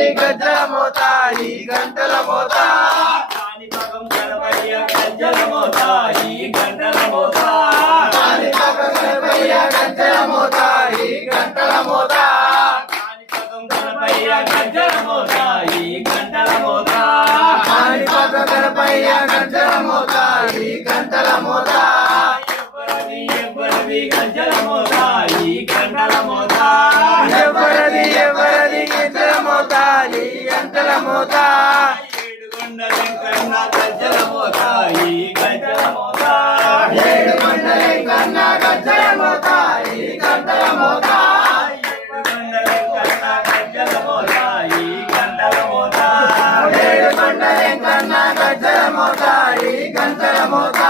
ఎవరది గజ్జల మోత ఈ గంటల మోత కాణిపాకం గణపయ్య గజ్జల మోత ఈ గంటల మోత కాణిపాకం గణపయ్య గజ్జల మోత ఈ గంటల మోత కాణిపాకం గణపయ్య గజ్జల మోత ఈ గంటల మోత కాణిపాకం గణపయ్య గజ్జల మోత ఈ గంటల మోత ఎవరది గజ్జల మోత ఈ గంటల మోత ఎవరది గజ్జల మోత ఈ గంటల మోత ఏడుకొండ వెంకన్న గజ్జల మోత ఈ గంటల మోత ఏడుకొండ వెంకన్న గజ్జల మోత ఈ గంటల మోత ఏడుకొండ వెంకన్న గజ్జల మోత ఈ గంటల మోత ఏడుకొండ వెంకన్న గజ్జల మోత ఈ గంటల మోత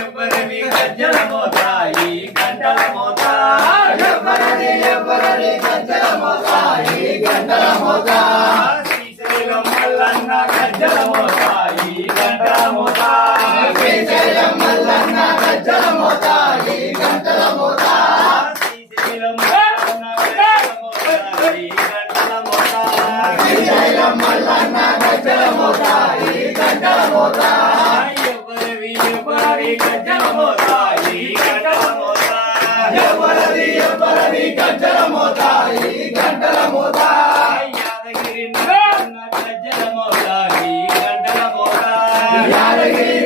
ఎవరవి గజ్జల మోత ఈ గంటల మోత ఎవరది గజ్జల మోత ఈ గంటల మోత శ్రీశైలం మల్లన్న గజ్జల మోత ఈ గంటల మోత శ్రీశైలం మల్లన్న గజ్జల మోత ఈ గంటల మోత శ్రీశైలం మల్లన్న గజ్జల మోత ఈ గంటల మోత శ్రీశైలం మల్లన్న గజ్జల మోత ఈ గంటల మోత ఎవరవి గజ్జల మోత ఈ గంటల మోత ఎవరది గజ్జల మోత ఈ గంటల మోత యాదగిరి నరసన్న గజ్జల మోత ఈ గంటల మోత యాదగిరి